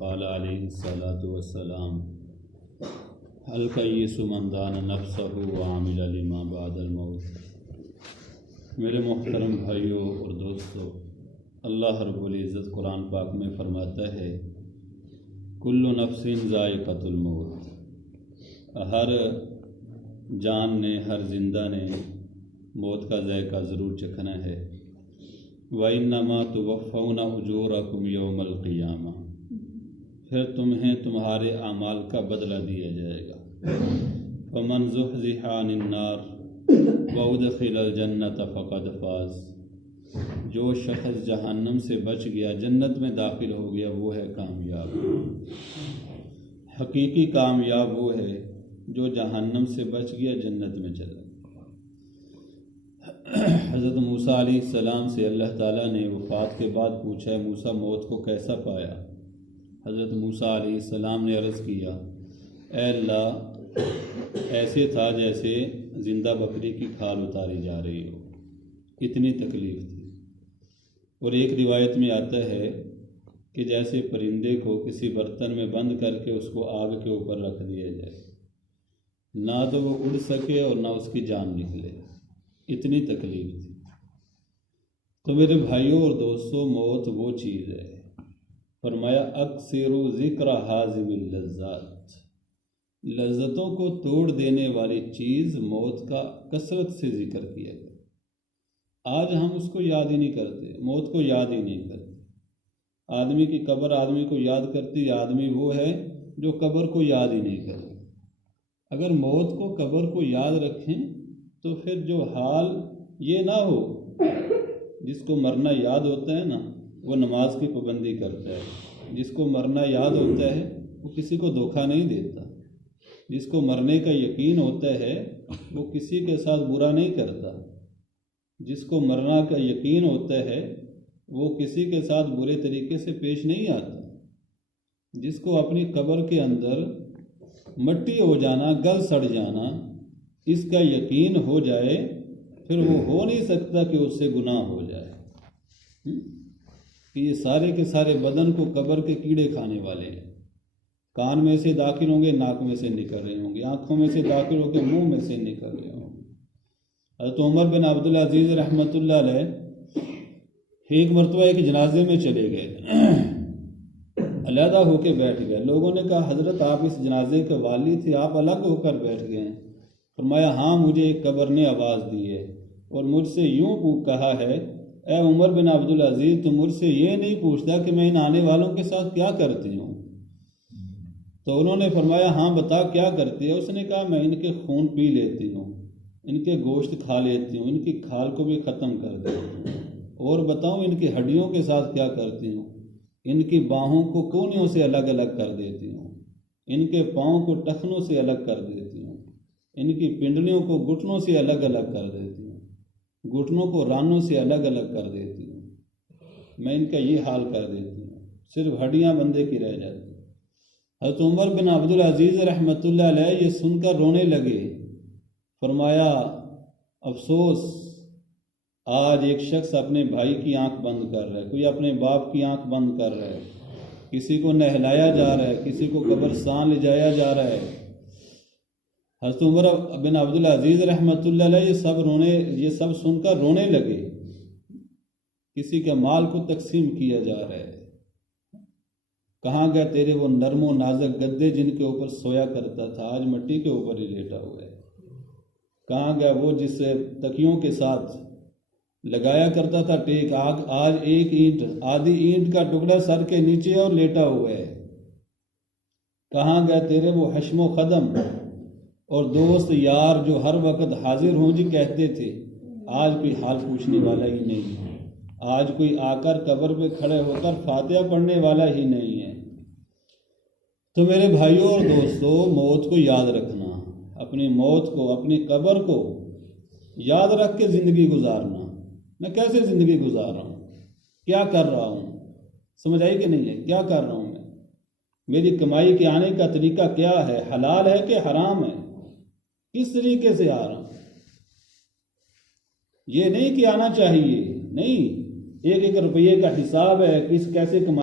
وقال علیہ الصلاۃ والسلام الکیس من دان نفسہ وعمل لما بعد الموت۔ میرے محترم بھائیوں اور دوستوں، اللہ رب العزت قرآن پاک میں فرماتا ہے کل نفس ذائقۃ الموت، ہر جان نے، ہر زندہ نے موت کا ذائقہ ضرور چکھنا ہے۔ وَإِنَّمَا تُوَفَّوْنَ أُجُورَكُمْ يَوْمَ الْقِيَامَةِ، پھر تمہیں تمہارے اعمال کا بدلہ دیا جائے گا۔ فَمَنْ زُحْزِحَ عَنِ النَّارِ وَأُدْخِلَ الْجَنَّةَ فَقَدْ فَازَ، جو شخص جہنم سے بچ گیا، جنت میں داخل ہو گیا، وہ ہے کامیاب۔ حقیقی کامیاب وہ ہے جو جہنم سے بچ گیا، جنت میں چلا گیا۔ حضرت موسیٰ علیہ السلام سے اللہ تعالیٰ نے وفات کے بعد پوچھا، موسیٰ موت کو کیسا پایا؟ حضرت موسیٰ علیہ السلام نے عرض کیا، اے اللہ، ایسے تھا جیسے زندہ بکری کی کھال اتاری جا رہی ہو، اتنی تکلیف تھی۔ اور ایک روایت میں آتا ہے کہ جیسے پرندے کو کسی برتن میں بند کر کے اس کو آگ کے اوپر رکھ دیا جائے، نہ تو وہ اڑ سکے اور نہ اس کی جان نکلے، اتنی تکلیف تھی۔ تو میرے بھائیوں اور دوستوں، موت وہ چیز ہے، فرمایا اکثروا ذکر حازم اللذات، لذتوں کو توڑ دینے والی چیز موت کا کثرت سے ذکر کیا گیا۔ آج ہم اس کو یاد ہی نہیں کرتے، موت کو یاد ہی نہیں کرتے۔ آدمی کی قبر آدمی کو یاد کرتی، آدمی وہ ہے جو قبر کو یاد ہی نہیں کرتا۔ اگر موت کو، قبر کو یاد رکھیں تو پھر جو حال یہ نہ ہو، جس کو مرنا یاد ہوتا ہے نا، وہ نماز کی پابندی کرتا ہے۔ جس کو مرنا یاد ہوتا ہے وہ کسی کو دھوکہ نہیں دیتا۔ جس کو مرنے کا یقین ہوتا ہے وہ کسی کے ساتھ برا نہیں کرتا۔ جس کو مرنا کا یقین ہوتا ہے وہ کسی کے ساتھ برے طریقے سے پیش نہیں آتا۔ جس کو اپنی قبر کے اندر مٹی ہو جانا، گل سڑ جانا، اس کا یقین ہو جائے، پھر وہ ہو نہیں سکتا کہ اس سے گناہ ہو جائے، کہ یہ سارے کے سارے بدن کو قبر کے کیڑے کھانے والے ہیں۔ کان میں سے داخل ہوں گے، ناک میں سے نکل رہے ہوں گے، آنکھوں میں سے داخل ہو کے منہ میں سے نکل رہے ہوں گے۔ حضرت عمر بن عبدالعزیز رحمۃ اللہ علیہ ایک مرتبہ ایک جنازے میں چلے گئے، علیحدہ ہو کے بیٹھ گئے۔ لوگوں نے کہا حضرت آپ اس جنازے کے والی تھے، آپ الگ ہو کر بیٹھ گئے ہیں۔ فرمایا ہاں، مجھے ایک قبر نے آواز دی ہے اور مجھ سے یوں کہا ہے، اے عمر بن عبدالعزیز، تو مجھ سے یہ نہیں پوچھتا کہ میں ان آنے والوں کے ساتھ کیا کرتی ہوں؟ تو انہوں نے فرمایا ہاں بتا کیا کرتی ہے؟ اس نے کہا میں ان کے خون پی لیتی ہوں، ان کے گوشت کھا لیتی ہوں، ان کی کھال کو بھی ختم کر دیتی ہوں، اور بتاؤں ان کی ہڈیوں کے ساتھ کیا کرتی ہوں؟ ان کی باہوں کو کونیوں سے الگ الگ کر دیتی ہوں، ان کے پاؤں کو ٹخنوں سے الگ کر دیتی ہوں، ان کی پنڈلیوں کو گھٹنوں سے الگ الگ کر دیتی ہوں، گھٹنوں کو رانوں سے الگ الگ کر دیتی ہوں، میں ان کا یہ حال کر دیتی ہوں، صرف ہڈیاں بندے کی رہ جاتی ہیں۔ حضرت عمر بن عبدالعزیز رحمۃ اللہ علیہ یہ سن کر رونے لگے۔ فرمایا افسوس، آج ایک شخص اپنے بھائی کی آنکھ بند کر رہا ہے، کوئی اپنے باپ کی آنکھ بند کر رہا ہے، کسی کو نہلایا جا رہا ہے، کسی کو قبرستان لے جایا جا رہا ہے۔ حضرت عمر بن عبدالعزیز رحمۃ اللہ علیہ یہ سب سن کر رونے لگے۔ کسی کے مال کو تقسیم کیا جا رہا ہے، کہاں گیا تیرے وہ نرم و نازک گدے جن کے اوپر سویا کرتا تھا، آج مٹی کے اوپر ہی لیٹا ہوا ہے۔ کہاں گیا وہ جس سے تکیوں کے ساتھ لگایا کرتا تھا ٹیک، آج ایک اینٹ، آدھی اینٹ کا ٹکڑا سر کے نیچے اور لیٹا ہوا ہے۔ کہاں گیا تیرے وہ حشم و قدم اور دوست یار جو ہر وقت حاضر ہوں جی کہتے تھے؟ آج کوئی حال پوچھنے والا ہی نہیں ہے، آج کوئی آ کر قبر پہ کھڑے ہو کر فاتحہ پڑھنے والا ہی نہیں ہے۔ تو میرے بھائیوں اور دوستوں، موت کو یاد رکھنا، اپنی موت کو، اپنی قبر کو یاد رکھ کے زندگی گزارنا۔ میں کیسے زندگی گزار رہا ہوں، کیا کر رہا ہوں، سمجھ آئی کہ نہیں ہے؟ کیا کر رہا ہوں میں؟ میری کمائی کے آنے کا طریقہ کیا ہے؟ حلال ہے کہ حرام ہے؟ کس طریقے سے آ رہا ہوں؟ یہ نہیں کہ آنا چاہیے، نہیں، ایک ایک روپیے کا حساب ہے، کیسے کمائی